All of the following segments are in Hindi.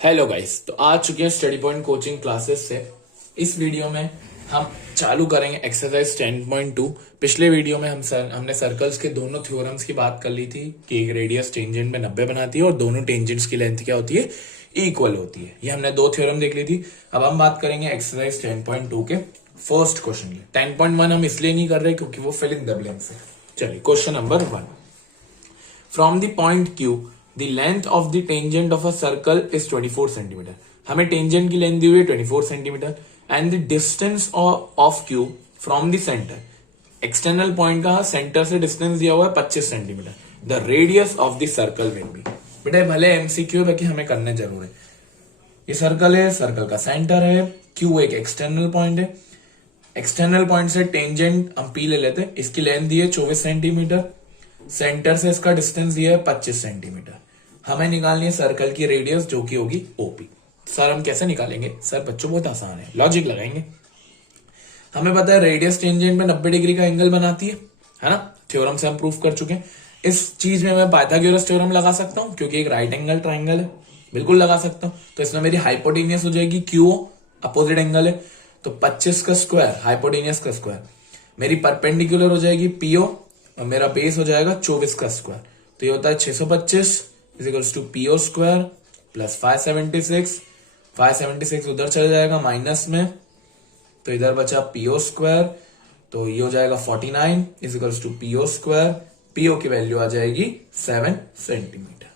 हेलो गाइस, तो आ चुके हैं स्टडी पॉइंट कोचिंग क्लासेस से। इस वीडियो में हम चालू करेंगे एक्सरसाइज 10.2। पिछले वीडियो में हमने सर्कल्स के दोनों थ्योरम्स की बात कर ली थी कि एक रेडियस टेंजेंट में 90 बनाती है और दोनों टेंजेंट्स की लेंथ क्या होती है, इक्वल होती है। ये हमने दो थ्योरम देख ली थी। अब हम बात करेंगे एक्सरसाइज 10.2 के फर्स्ट क्वेश्चन की। 10.1 हम इसलिए नहीं कर रहे क्योंकि वो फिल इन द ब्लैंक्स है। चलिए question number 1। From the point Q the length of the tangent of a circle is 24 centimetre. हमें टेंजेंट की लेंथ दी हुई है 24 centimetre and the distance of Q from the centre. External point का सेंटर से डिस्टेंस दिया हुआ है 25 centimetre. The radius of the circle will be. बेटा भले एमसीक्यू बाकी हमें करने जरूर है। ये सर्कल है, सर्कल का सेंटर है, Q एक एक्सटर्नल पॉइंट है। एक्सटर्नल पॉइंट से टेंजेंट हम P ले लेते हैं। इसकी लेंथ दी है 24 सेंटीमीटर। सेंटर से इसका डिस्टेंस दिया है 25 सेंटीमीटर। हमें निकालनी है सर्कल की रेडियस जो कि होगी OP। सर हम कैसे निकालेंगे? सर बच्चों बहुत आसान है, लॉजिक लगाएंगे। हमें पता है रेडियस टेंजेंट में 90 डिग्री का एंगल बनाती है ना। थ्योरम से हम प्रूफ कर चुके हैं। इस चीज में मैं पाइथागोरस थ्योरम लगा सकता हूं क्योंकि एक राइट एंगल ट्राइंगल है, बिल्कुल लगा सकता हूं। तो इसमें मेरी हाइपोटेनियस हो जाएगी QO, अपोजिट एंगल है तो 25 का स्क्वायर, हाइपोटेनियस का स्क्वायर। मेरी परपेंडिकुलर हो जाएगी PO और मेरा बेस हो जाएगा 24 का स्क्वायर। तो ये होता है 625 equals to PO square plus 576। 576 उधर चला जाएगा माइनस में, तो इधर बचा PO स्क्वायर, तो ये हो जाएगा 49 equals to PO square. PO की वैल्यू आ जाएगी 7 सेंटीमीटर।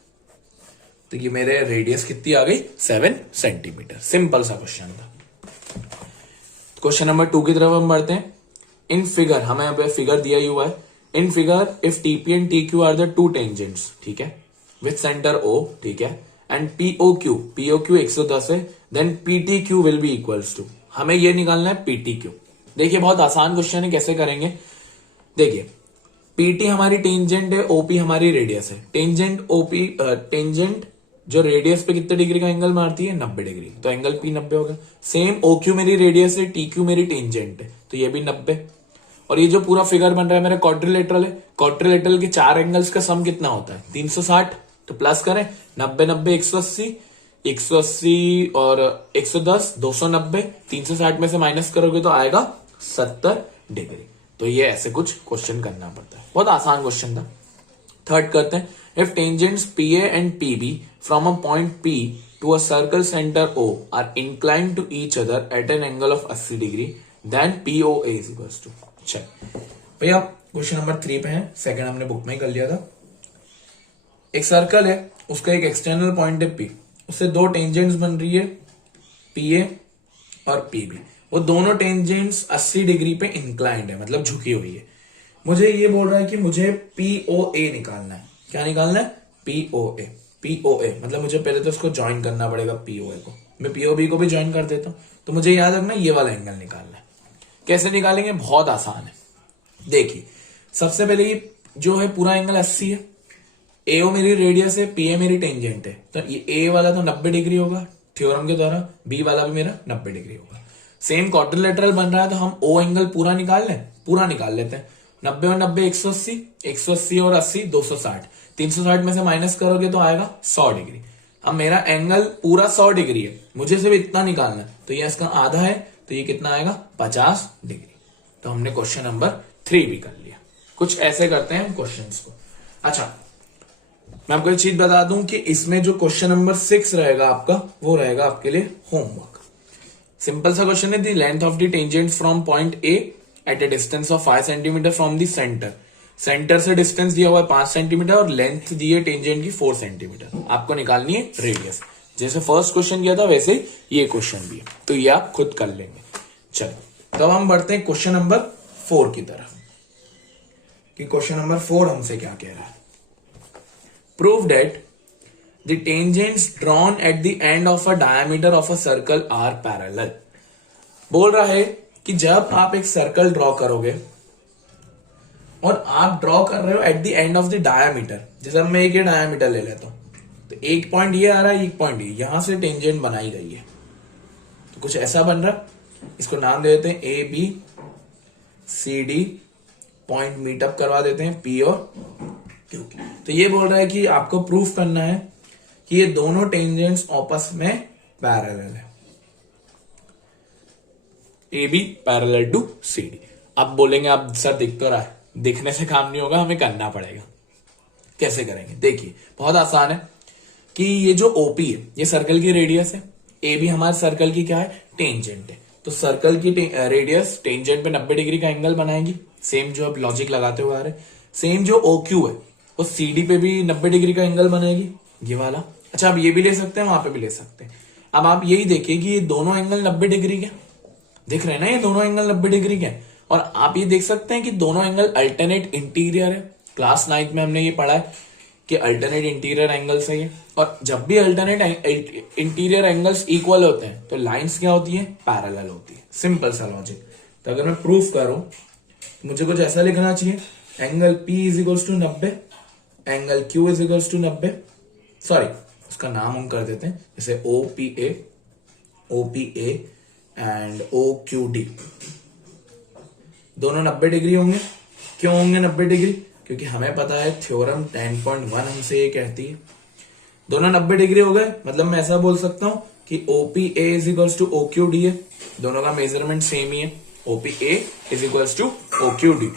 तो ये मेरे रेडियस कितनी आ गई? 7 सेंटीमीटर। सिंपल सा क्वेश्चन था। क्वेश्चन नंबर 2 की तरफ हम बढ़ते हैं। इन फिगर, हमें यहाँ पे फिगर दिया ही हुआ है। In figure if TP and TQ are the two tangents, ठीक है, विथ सेंटर O, ठीक है, एंड POQ 110 है, then PTQ will be equals to. हमें ये निकालना है PTQ। देखिए बहुत आसान क्वेश्चन है, कैसे करेंगे देखिए। PT हमारी टेंजेंट है, OP हमारी रेडियस है। टेंजेंट जो रेडियस पे कितने डिग्री का एंगल मारती है? 90 डिग्री। तो एंगल P 90 होगा। सेम OQ मेरी रेडियस है, TQ मेरी टेंजेंट है, तो ये भी 90। और ये जो पूरा फिगर बन रहा है मेरा क्वाड्रिलेटरल है। क्वाड्रिलेटरल के चार एंगल्स का सम कितना होता है? 360। तो प्लस करें 90 90 180, 180 और 110 290। 360 में से माइनस करोगे तो आएगा 70 डिग्री। तो ये ऐसे कुछ क्वेश्चन करना पड़ता है, बहुत आसान क्वेश्चन था। थर्ड करते हैं। If tangents PA and PB from a point P to a circle centre O are inclined to each other at an angle of 80 degree, then POA is equals to. चल भैया क्वेश्चन नंबर 3 पे है। सेकंड हमने बुक में ही कर लिया था। एक सर्कल है, उसका एक एक्सटर्नल पॉइंट है P, उससे दो टेंजेंट्स बन रही है PA और PB। वो दोनों टेंजेंट्स 80 डिग्री पे इंक्लाइंड है, मतलब झुकी हुई है। मुझे ये बोल रहा है कि मुझे POA निकालना है। क्या निकालना है? POA मतलब मुझे पहले तो इसको ज्वाइन करना पड़ेगा POA को। मैं POB को भी ज्वाइन कर देता हूं। तो मुझे याद रखना ये वाला एंगल निकालना है। कैसे निकालेंगे? बहुत आसान है। देखिए सबसे पहले ये जो है पूरा एंगल 80 है। AO मेरी रेडियस है, PA मेरी टेंजेंट है, तो ये A वाला तो 90 डिग्री होगा थ्योरम के द्वारा, B वाला भी मेरा 90 डिग्री होगा। सेम क्वाड्रिलेटरल बन रहा है तो हम O एंगल पूरा निकाल लेते हैं। 90 और 90 180, 180 और 80 260। 360 में से माइनस करोगे तो आएगा 100 डिग्री। अब मेरा एंगल पूरा 100 डिग्री है, मुझे सिर्फ इतना निकालना है, तो ये इसका आधा है, तो ये कितना आएगा? 50 डिग्री। तो हमने क्वेश्चन नंबर 3 भी कर लिया। कुछ ऐसे करते हैं हम क्वेश्चंस को। अच्छा मैं आपको एक चीज बता दूं कि इसमें जो क्वेश्चन नंबर 6 रहेगा आपका, वो रहेगा आपके लिए होमवर्क। सिंपल सा क्वेश्चन है। The length of the tangent from point A at a distance of 5 centimetre from the centre. Centre से डिस्टेंस दिया हुआ है 5 सेंटीमीटर और लेंथ दी है टेंजेंट की 4 सेंटीमीटर। आपको निकालनी है रेडियस। जैसे फर्स्ट क्वेश्चन किया था वैसे ये क्वेश्चन भी है, तो ये आप खुद कर लेंगे। चलो तब हम बढ़ते हैं क्वेश्चन नंबर 4 की तरफ कि क्वेश्चन नंबर 4 हमसे क्या कह रहा है। Prove that the tangents drawn at the end of a diameter of a circle are parallel. बोल रहा है कि जब आप एक सर्कल ड्रॉ करोगे और आप ड्रॉ कर रहे हो eight the end of the diameter, जैसे मैं एक डायमीटर ले लेता हूं, तो एक पॉइंट ये आ रहा है, एक पॉइंट ये, यहां से टेंजेंट बनाई गई है, तो कुछ ऐसा बन रहा है। इसको नाम दे देते हैं ABCD, पॉइंट मीटअप करवा देते हैं P और Q की। तो ये बोल रहा है कि आपको प्रूफ करना है कि ये दोनों टेंजेंट्स आपस में पैरेलल है, A B parallel to C D. अब बोलेंगे आप सर दिख तो रहा है, दिखने से काम नहीं होगा, हमें करना पड़ेगा। कैसे करेंगे? देखिए बहुत आसान है कि ये जो ओपी है ये सर्कल की रेडियस है, ए बी हमारे सर्कल की क्या है? टेंजेंट है। तो सर्कल की रेडियस टेंजेंट पे 90 डिग्री का एंगल बनाएगी, सेम जो अब लॉजिक लगाते हुए आ रहे। सेम जो ओ क्यू है वो सी डी पे भी 90 डिग्री का एंगल बनाएगी, ये वाला। अच्छा आप ये भी ले सकते हैं, वहां पे भी ले सकते हैं। अब आप यही देखिए कि ये दोनों एंगल 90 डिग्री के दिख रहे हैं ना, ये दोनों एंगल 90 डिग्री के हैं। और आप ये देख सकते हैं कि दोनों एंगल अल्टरनेट इंटीरियर है। क्लास 9 में हमने ये पढ़ा है कि अल्टरनेट इंटीरियर एंगल्स है ये। और जब भी अल्टरनेट इंटीरियर एंगल्स इक्वल होते हैं तो लाइंस क्या होती है? पैरेलल होती है। सिंपल सा लॉजिक। तो अगर मैं प्रूफ करूं मुझे कुछ ऐसा लिखना चाहिए, angle P is equals to 90, angle Q is equals to 90, sorry उसका नाम हम कर देते हैं जैसे OPA एंड OQD, दोनों 90 डिग्री होंगे। क्यों होंगे 90 डिग्री? क्योंकि हमें पता है थ्योरम 10.1 हमसे ये कहती है दोनों 90 डिग्री हो गए। मतलब मैं ऐसा बोल सकता हूं कि OPA is equals to OQD है, दोनों का मेजरमेंट सेम ही है। OPA is equals to OQD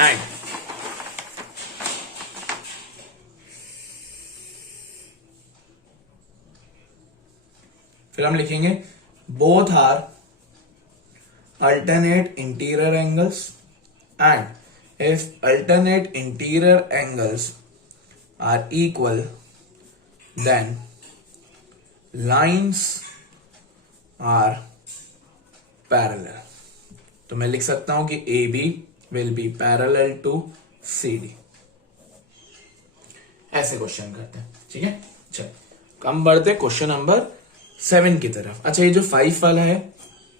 and फिर हम लिखेंगे both are alternate interior angles, and if alternate interior angles are equal then lines are parallel। तो मैं लिख सकता हूं कि AB will be parallel to CD। ऐसे क्वेश्चन करते हैं, ठीक है। चलो हम बढ़ते क्वेश्चन नंबर 7 की तरफ। अच्छा ये जो 5 वाला है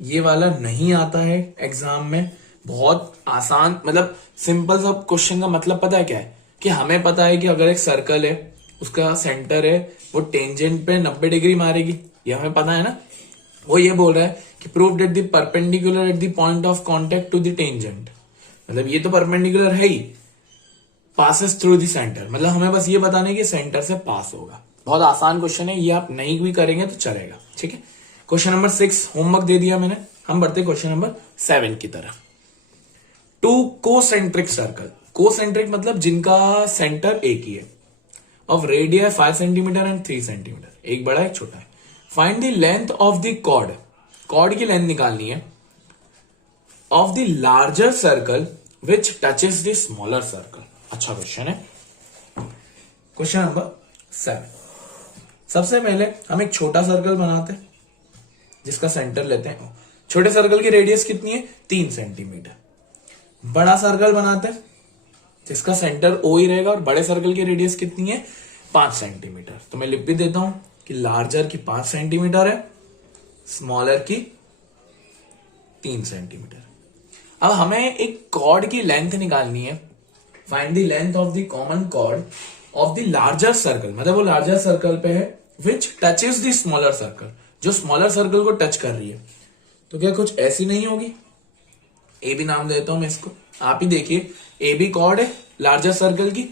ये वाला नहीं आता है एग्जाम में, बहुत आसान मतलब सिंपल सा क्वेश्चन का मतलब पता है क्या है कि हमें पता है कि अगर एक सर्कल है उसका सेंटर है वो टेंजेंट पे 90 डिग्री मारेगी, ये हमें पता है ना। वो ये बोल रहा है कि prove that the perpendicular at the point of contact to the tangent, मतलब ये तो परपेंडिकुलर है ही, पासेस थ्रू द सेंटर, मतलब हमें बस ये बताना है कि सेंटर से पास होगा। बहुत आसान क्वेश्चन है ये, आप नहीं भी करेंगे तो चलेगा, ठीक है। क्वेश्चन नंबर 6 होमवर्क दे दिया मैंने, हम बढ़ते क्वेश्चन नंबर 7 की तरफ। टू कोसेंट्रिक सर्कल, कोसेंट्रिक मतलब जिनका सेंटर एक ही है, of radius 5 centimetre and 3 centimetre, एक बड़ा एक छोटा है। Find the length of the chord, chord की लेंथ निकालनी है, of the larger circle which touches the smaller circle. अच्छा क्वेश्चन है। क्वेश्चन नंबर 7, सबसे पहले हम एक छोटा सर्कल बनाते हैं जिसका सेंटर लेते हैं, छोटे सर्कल की रेडियस कितनी है? 3 सेंटीमीटर। बड़ा सर्कल बनाते हैं जिसका सेंटर O ही रहेगा और बड़े सर्कल की रेडियस कितनी है? 5 सेंटीमीटर। तो मैं लिख भी देता हूं कि लार्जर की 5 सेंटीमीटर है, स्मॉलर की 3 सेंटीमीटर। अब हमें एक कॉर्ड की लेंथ निकालनी है, find the length of the common chord of the larger circle, मतलब वो लार्जर सर्कल पे है, विच टचेस द स्मॉलर सर्कल, जो स्मॉलर सर्कल को टच कर रही है। तो क्या कुछ ऐसी नहीं होगी? ए बी नाम देता हूं मैं इसको, आप ही देखिए ए बी कॉर्ड है लार्जर सर्कल की,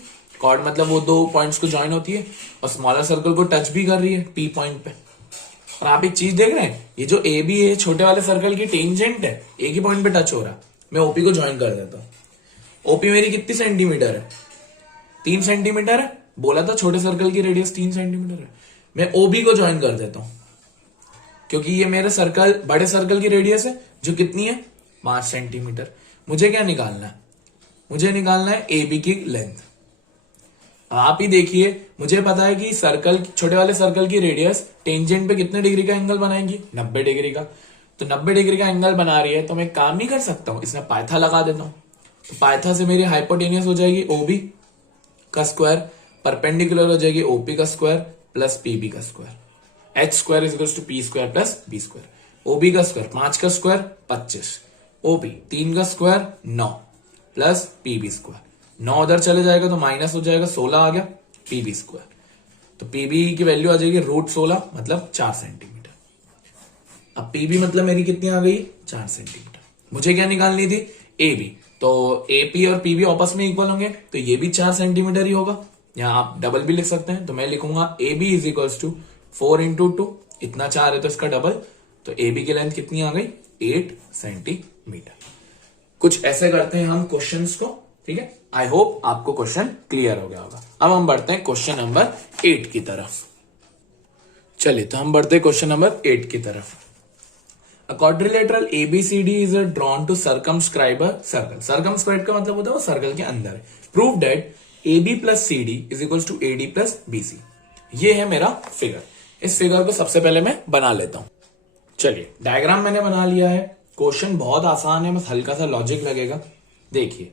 कॉर्ड मतलब वो दो पॉइंट्स को ज्वाइन होती है और स्मॉलर सर्कल को टच भी कर रही है पी पॉइंट पे। और आप एक चीज देख रहे हैं, ये जो ए बी है छोटे वाले सर्कल की टेंजेंट है, एक ही पॉइंट पे टच हो रहा। मैं ओपी को ज्वाइन कर देता हूं। ओपी मेरी कितनी सेंटीमीटर है? 3 सेंटीमीटर है, बोला था छोटे सर्कल की रेडियस 3 सेंटीमीटर है। मैं ओबी को ज्वाइन कर देता हूं क्योंकि ये मेरे सर्कल बड़े सर्कल की रेडियस है जो कितनी है? 5 सेंटीमीटर। मुझे क्या निकालना है? मुझे निकालना है ए बी की लेंथ। आप ही देखिए, मुझे पता है कि सर्कल छोटे वाले सर्कल की रेडियस टेंजेंट पे कितने डिग्री का एंगल बनाएंगी? 90 डिग्री का। तो 90 डिग्री का एंगल बना रही है तो मैं काम नहीं कर सकता हूं, इसमें पाइथा लगा देता हूं। तो पाइथा से मेरी हाइपोटेनियस हो जाएगी ओबी का स्क्वायर, परपेंडिकुलर हो जाएगी ओपी का स्क्वायर प्लस पीबी का square. H square is equals to P square plus B square. OB का स्क्वायर 5 का स्क्वायर 25, ओपी 3 का स्क्वायर 9 प्लस पीबी स्क्वायर। 9 उधर चले जाएगा तो माइनस हो जाएगा, 16 आ गया पीबी स्क्वायर। तो पीबी की वैल्यू आ जाएगी √16 मतलब 4 सेंटीमीटर। अब पीबी मतलब मेरी कितनी आ गई? 4 सेंटीमीटर। मुझे क्या निकालनी थी? A B. तो एपी और पीबी आपस में इक्वल होंगे तो ये भी 4 सेंटीमीटर ही होगा। या आप डबल भी लिख सकते हैं। तो मैं लिखूंगा A B is equals to 4 into 2, इतना 4 है तो इसका डबल, तो ए बी की लेंथ कितनी आ गई 8 सेंटीमीटर। कुछ ऐसे करते हैं हम क्वेश्चंस को, ठीक है। आई होप आपको क्वेश्चन क्लियर हो गया होगा। अब हम बढ़ते हैं क्वेश्चन नंबर 8 की तरफ। चलिए तो हम बढ़ते हैं क्वेश्चन नंबर 8 की तरफ। A quadrilateral ABCD is drawn to circumscribe a circle. Circumscribe का मतलब होता है वो सर्कल के अंदर है। Prove that AB plus CD is equals to AD plus BC. ये है मेरा फिगर। इस फिगर को सबसे पहले मैं बना लेता हूं। चलिए डायग्राम मैंने बना लिया है। क्वेश्चन बहुत आसान है, बस हल्का सा लॉजिक लगेगा। देखिए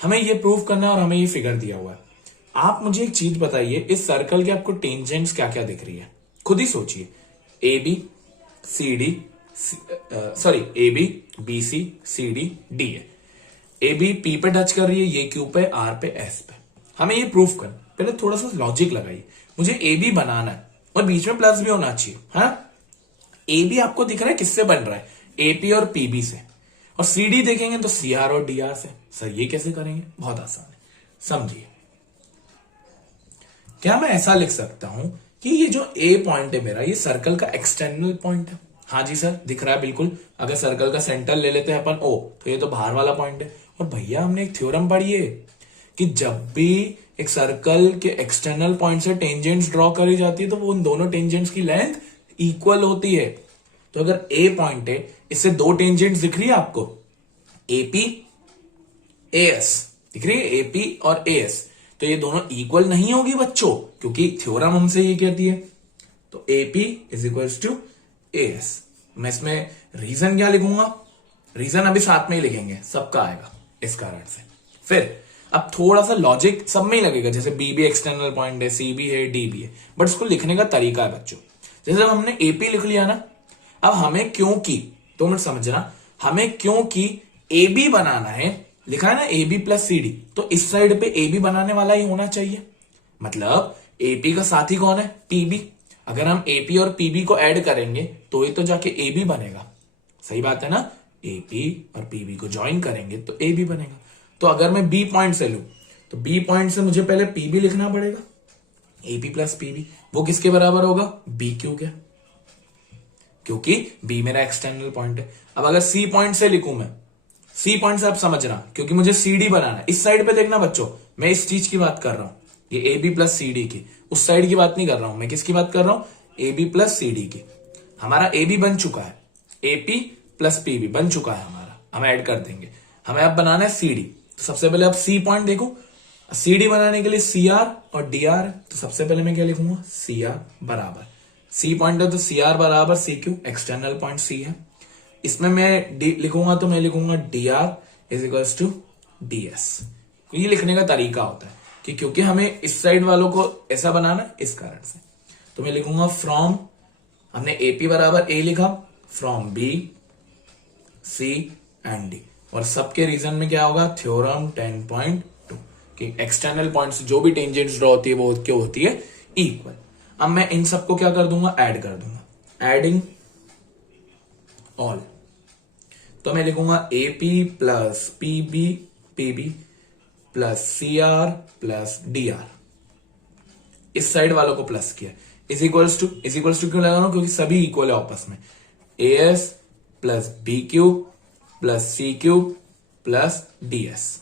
हमें ये प्रूव करना है और हमें ये फिगर दिया हुआ है। आप मुझे एक चीज बताइए, इस सर्कल के आपको टेंजेंट्स क्या क्या दिख रही है, खुद ही सोचिए। A B C D A B B C C D D है। ए बी पी पे टच कर रही है, ये क्यू पे, आर पे, एस पे। हमें ये प्रूफ कर, पहले थोड़ा सा लॉजिक लगाइए। मुझे ए बी बनाना है और बीच में प्लस भी होना चाहिए। हाँ, ए बी आपको दिख रहा है किससे बन रहा है, एपी और पीबी से, और सी डी देखेंगे तो सी आर और डी आर से। सर ये कैसे करेंगे, बहुत आसान है, समझिए। क्या मैं ऐसा लिख सकता हूं कि ये जो ए पॉइंट है मेरा, ये सर्कल का एक्सटर्नल पॉइंट है। हाँ जी सर, दिख रहा है बिल्कुल। अगर सर्कल का सेंटर ले लेते हैं अपन ओ, तो ये तो बाहर वाला पॉइंट है। और भैया हमने एक थ्योरम पढ़ी है कि जब भी एक सर्कल के एक्सटर्नल पॉइंट से टेंजेंट्स ड्रॉ करी जाती है तो वो उन दोनों टेंजेंट्स की लेंथ इक्वल होती है। तो अगर ए पॉइंट है, इससे दो टेंजेंट्स दिख रही है आपको, एपी एएस दिख रही है, एपी और एएस, तो ये दोनों इक्वल नहीं होगी बच्चों, क्योंकि थ्योरम हमसे ये कहती है। तो A P is equals to A S. मैं इसमें रीजन क्या लिखूंगा, रीजन अभी साथ में ही लिखेंगे, सबका आएगा इस कारण से। फिर अब थोड़ा सा लॉजिक सब में ही लगेगा, जैसे बी भी एक्सटर्नल पॉइंट है, सी भी है, डी भी है, बट उसको लिखने का तरीका है बच्चों। जैसे हमने एपी लिख लिया ना, अब हमें क्योंकि 2 मिनट समझना, हमें क्योंकि ए बी बनाना है, लिखा है ना A B plus C D, तो इस साइड पे ए बी बनाने वाला ही होना चाहिए। मतलब एपी का साथी कौन है, पीबी। अगर हम एपी और पीबी को ऐड करेंगे तो ये तो जाके ए बी बनेगा, सही बात है ना। एपी और पीबी को ज्वाइन करेंगे तो ए बी बनेगा। तो अगर मैं बी पॉइंट से लू, तो बी पॉइंट से मुझे पहले पीबी लिखना पड़ेगा, एपी प्लस पीबी, वो किसके बराबर होगा, बी क्यू के, क्योंकि बी मेरा एक्सटर्नल पॉइंट है। अब अगर सी पॉइंट से लिखूं मैं, सी पॉइंट से आप समझना, क्योंकि मुझे सी डी बनाना है। इस साइड पे देखना बच्चों, मैं इस चीज की बात कर रहा हूं, ये A B plus C D की, उस साइड की बात नहीं कर रहा हूं मैं, किसकी बात कर रहा हूं, A B plus C D की। हमारा ए बी बन चुका है, एपी प्लस पीबी बन चुका है हमारा, हम ऐड कर देंगे। हमें अब बनाना है सी डी, तो सबसे पहले अब सी पॉइंट देखो, सी डी बनाने के लिए सी आर और डी आर, तो सबसे पहले मैं क्या लिखूंगा, सी आर बराबर, सी पॉइंट है तो सी आर बराबर C Q, external point C है। इसमें मैं डी लिखूंगा तो मैं लिखूंगा D R is equals to D S. ये लिखने का तरीका होता है कि क्योंकि हमें इस साइड वालों को ऐसा बनाना, इस कारण से। तो मैं लिखूंगा फ्रॉम, हमने एपी बराबर ए लिखा, from B C and D, और सबके रीजन में क्या होगा, थ्योरम 10.2 कि एक्सटर्नल पॉइंट से जो भी टेंजेंट्स ड्रॉ होती है वो क्या होती है, इक्वल। अब मैं इन सबको क्या कर दूंगा, ऐड कर दूंगा, एडिंग ऑल। तो मैं लिखूंगा A P plus P B P B plus C R plus D R, इस साइड वालों को प्लस किया, इज इक्वल्स टू क्यों लगा रहा हूं, क्योंकि सभी इक्वल है आपस में। A S plus B Q plus C Q plus D S,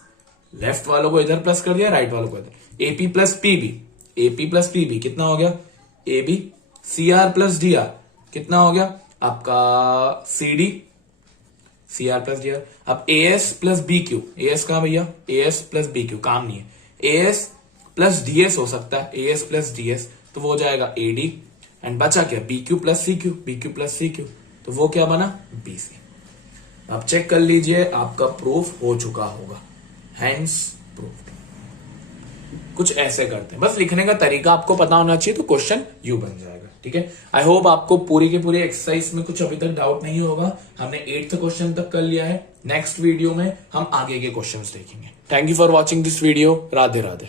left वालों को इधर प्लस कर दिया, राइट वालों को इधर। एपी प्लस पीबी कितना हो गया, A B, C R plus D R कितना हो गया आपका, C D, C R plus D R. अब A S plus B Q, A S कहा भैया, A S plus B Q काम नहीं है, A S plus D S हो सकता है, A S plus D S, तो वो हो जाएगा ए डी, एंड बचा क्या, B Q plus C Q, B Q plus C Q, तो वो क्या बना, बी सी। आप चेक कर लीजिए, आपका प्रूफ हो चुका होगा, हैंड्स प्रूफ्ड। कुछ ऐसे करते हैं, बस लिखने का तरीका आपको पता होना चाहिए, तो क्वेश्चन यू बन जाएगा, ठीक है। आई होप आपको पूरी के पूरी एक्सरसाइज में कुछ अभी तक डाउट नहीं होगा। हमने 8th क्वेश्चन तक कर लिया है, नेक्स्ट वीडियो में हम आगे के क्वेश्चंस देखेंगे। Thank you for watching this video, Radhe Radhe.